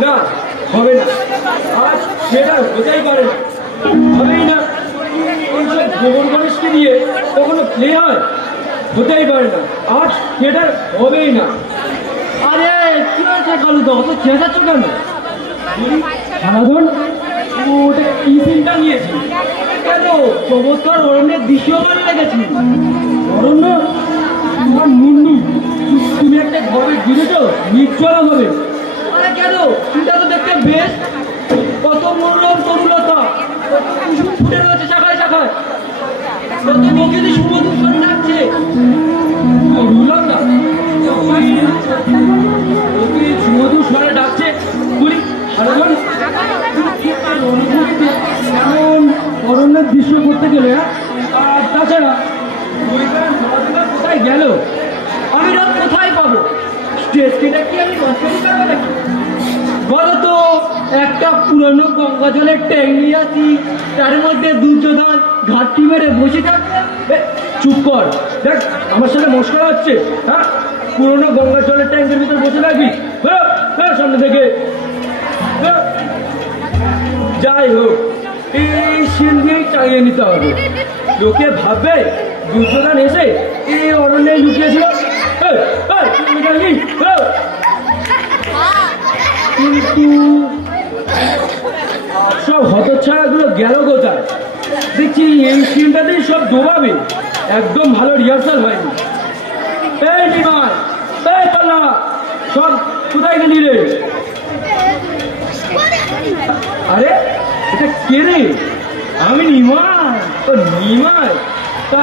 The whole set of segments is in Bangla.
না, হবে না। আজ সেটা হতেই পারে না। হবেই না। এইসব গোবর গণেশকে দিয়ে কখনো প্লে হয়? হতেই পারে না। আজ সেটা হবেই না। আরে, কি হয়েছে কালু? তো অত চেঁচাচ্ছ কেন? সারাধন ওটা কি সিনটা নিয়েছি। কেন? চমৎকার অরণ্যের দৃশ্য ভালো লেগেছে অরণ্য তোমার মুন্ডু তুমি একটা ঘরে গিরেছ নিশ্চয় হবে। আরে কেন? এটা তো দেখতে বেশ কত মনোরম তরুলতা ফুটে রয়েছে শাখায় শাখায়। কত প্রকৃতি সুমধুর স্বরে ডাকছে রুলতা ওকে সুমধু ডাকছে। বলি অনুভূতিতে অরণ্যের দৃশ্য করতে গেলে হ্যাঁ? আর তাছাড়া কোথায় গেল? আমি রাত কোথায় পাবো? স্টেজ কেটে কি আমি বলো তো একটা পুরনো গঙ্গা জলের ট্যাঙ্ক নিয়ে আসি তার মধ্যে দুর্যোধন ঘাটতি মেরে বসে থাকবে। চুপ কর। দেখ আমার সাথে মস্করা হচ্ছে। হ্যাঁ? পুরোনো গঙ্গা জলের ট্যাঙ্কের ভিতরে বসে থাকবি। বেরো, বেরো সামনে থেকে। বেরো। যাই হোক এই সিন দিয়েই চালিয়ে নিতে হবে। লোকে ভাববে দুর্যোধন এসে এই অরণ্যে লুকিয়েছিল কিন্তু সব হতচ্ছাড়াগুলো গেল কোথায়? দেখছি এই সিনটাতেই সব ডোবাবে। একদম ভালো রিহার্সাল হয়নি। এই নিমাই এই পাল্লা সব কোথায় গেলি রে? আরে এটা কে রে? আমি নিমাই ও নিমাই তা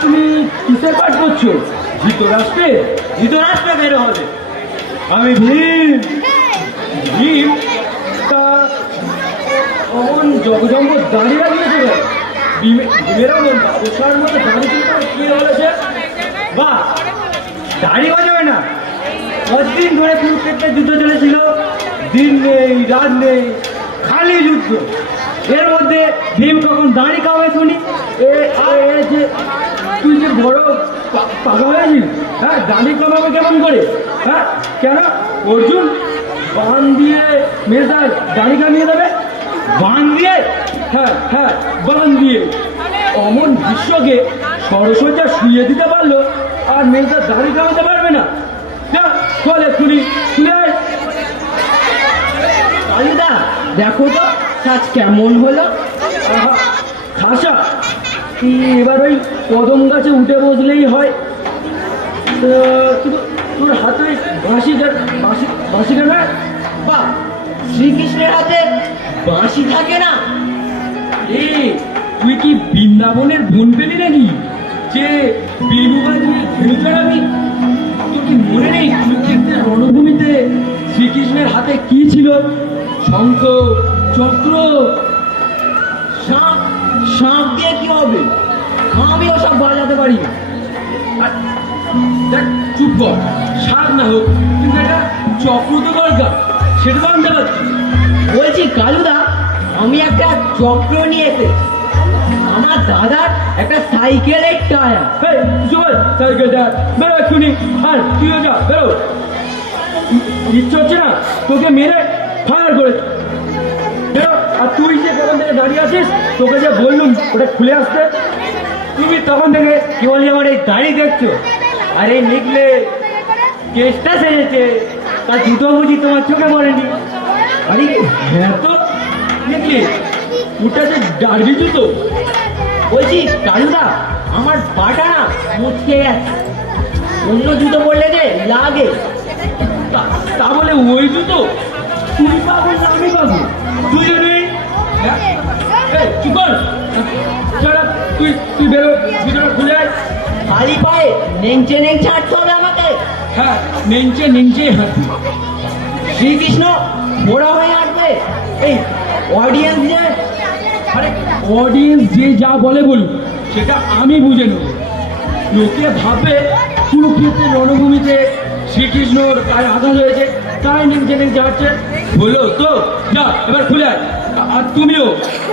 তুমি কিসের পাঠ করছ? ধৃতরাষ্ট্রে ধৃতরাষ্ট্র বের হবে আমি ভীম। ভীম তা, অমন জগজম্ব দাঁড়িয়ে? ভীমে- ভীমের অমন বাবুসার দাঁড়িয়ে কি হয়েছে? বাহ দাড়ি বাজাবে না। কতদিন ধরে কুরুক্ষেত্রের যুদ্ধ চলেছিল? দিন নেই, রাত নেই, খালি যুদ্ধ। এর মধ্যে ভীম কখন দাড়ি কামায় শুনি? এ যে, তুই যে বড় পা- পাগল হয়েছিস হ্যাঁ দাঁড়ি কমাবে কেমন করে? হ্যাঁ কেন? অর্জুন বান দিয়ে মেয়েটার দাড়ি কামিয়ে দেবে? বান দিয়ে? হ্যাঁ হ্যাঁ বান দিয়ে। অমন বিশ্বকে সরসজ্জা শুয়ে দিতে পারল আর মেয়েটা দাড়ি কামাতে পারবে না। চলে খুলি খুলে আয়। কালুদা দেখো তো, কাজ কেমন হলো? খাসা। এবার ওই কদম গাছে উঠে বসলেই হয়? তোর হাতে বাঁশি বাঁশি শ্রীকৃষ্ণের হাতে বাঁশি থাকে না। এ তুই কি বৃন্দাবনের বোন পেলি নাকি? যে চড়াবি তোর কি মনে নেই কুরুক্ষেত্রের রণভূমিতে শ্রীকৃষ্ণের হাতে কি ছিল? শঙ্খ চক্র? শাঁখ শাঁখ দিয়ে কি হবে? আমি ওসব বাজাতে পারি না। দেখ চুপ কর। শাক না হোক কিন্তু এটা চক্র তো দরকার। সেটা তো আনতে পারছি বলছি, কালুদা, আমি একটা চক্র নিয়ে এসেছি। আমার দাদার একটা সাইকেলের টায়ার। সাইকেলটা বেরো এক্ষুনি আর তুই যা বেরো ইচ্ছে হচ্ছে না? তোকে মেরে ফায়ার করে আর তুই যে কখন থেকে দাঁড়িয়ে আছিস, তোকে যে বললুম, ওটা খুলে আসতে। তুমি তখন থেকে কি বলি আমার এই দাড়ি দেখছ। আর এই লিখলে কেসটা সেরেছে তার দুটো বুঝি তোমার চোখে পড়েনি। আরে হ্যাঁ তো। দেখলি ওটা যে ডারবি জুতো বলছি কালুদা আমার পাটা না মুচকে গেছে। অন্য জুতো পরলে যে লাগে। তা- বলে ওই জুতো তুই পাবো না আমি পাবো। দুজনেই হ্যাঁ? চুপ কর। চল তুই তুই বেরো ভিতরে খুলে আয়। খালি পায়ে নেংচে নেংচে হাঁটতে হবে আমাকে। হ্যাঁ নেঞ্চে নেঞ্চে হাঁটবি। শ্রীকৃষ্ণ মোড়া হয়ে হাঁটবে এই অডিয়েন্স যে, আরে অডিয়েন্স যে যা বলে বলুক, সেটা আমি বুঝে নেব। লোকে ভাববে কুরুক্ষেত্রের রণভূমিতে শ্রীকৃষ্ণর গায়ে আঘাত হয়েছে, তাই নেমছে নেমছে হাঁটছে হলো তো যা এবার খুলে আয়। আর তুমিও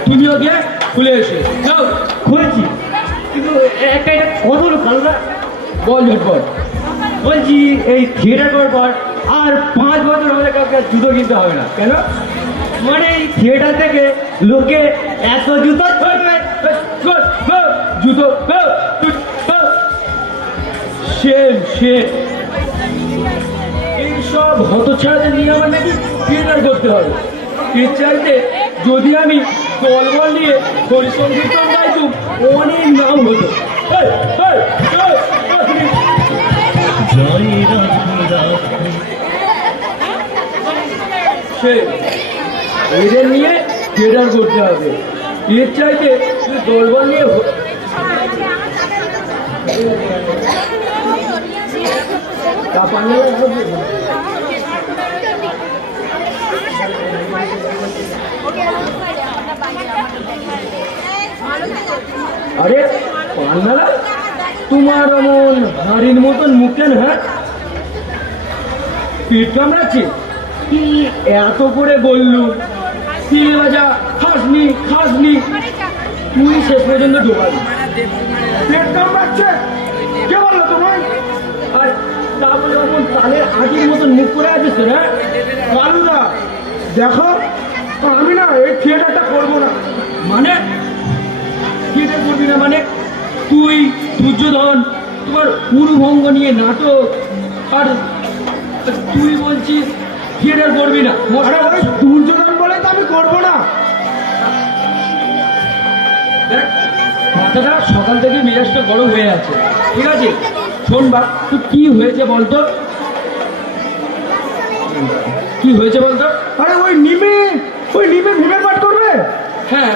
তুমিও গিয়ে খুলে এসে। যাও, খুলছি। কিন্তু একটা এটা কত কালুদা। বল ঝটপট বলছি, এই থিয়েটার করার পর আর পাঁচ বছর আমাদের কাউকে জুতো কিনতে হবে না। কেন? মানে এই থিয়েটার থেকে লোকে এত জুতো ছড়বে জুতো সেম সেম। নিয়ে আমার নাকি থিয়েটার করতে হবে। এর চাইতে যদি আমি দলবল নিয়ে হরিসংকীর্তন গাইতুম অনেক নাম হতো। সে এদের নিয়ে থিয়েটার করতে হবে। এর চাইতে দলবল নিয়ে আরে পান্নালা তোমার এমন হাড়ির মতন মুখ কেন হ্যাঁ? পিঠ কামড়াচ্ছে এত করে বললু? তিল ভাজা খাসনি খাসনি। তুই শেষ পর্যন্ত ঢোকালি পেট কামড়াচ্ছে কে বলল তোমায়? আর তারপরে এখন তালের আটির মতন মুখ করে তো হ্যাঁ কালুদা দেখো, আমি না এই থিয়েটারটা করব না। মানে? থিয়েটার না মানে? তুই দুর্যোধন তোমার পুরুভঙ্গ নিয়ে নাটক, আর তুই বলছিস থিয়েটার করবি না। আরে ওই দুর্যোধন বলে তো আমি করব না। সকাল থেকে মেজাজটা গরম হয়ে আছে। ঠিক আছে? শোন বা তুই কি হয়েছে বলতো কি হয়েছে বলতো আরে ওই নিমে ওই নিমে ভীমের পাঠ করবে? হ্যাঁ।